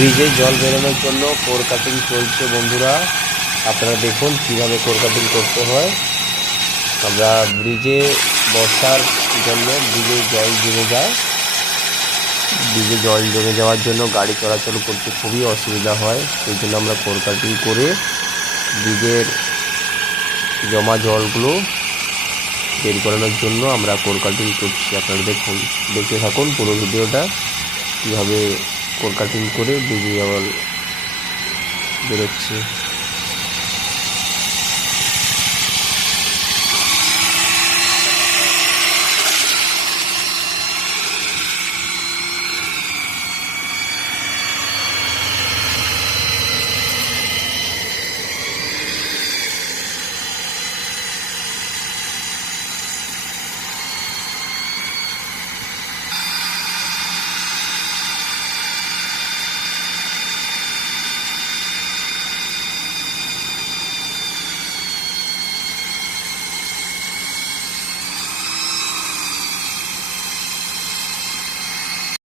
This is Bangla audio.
ব্রিজে জল বেরোনোর জন্য কোর কাটিং চলছে বন্ধুরা। আপনারা দেখুন কিভাবে কোর কাটিং করতে হয়। আমরা ব্রিজে বর্ষার জন্য ব্রিজে জল জমে যায়। ব্রিজে জল জমে যাওয়ার জন্য গাড়ি চলাচল করতে খুবই অসুবিধা হয়। সেই জন্য আমরা কোর কাটিং করে ব্রিজের জমা জলগুলো বের করানোর জন্য আমরা কোর কাটিং করছি। আপনারা দেখুন, দেখতে থাকুন পুরো ভিডিওটা, কীভাবে কোর কাটিং করে ব্রিজে জল বেরোচ্ছে।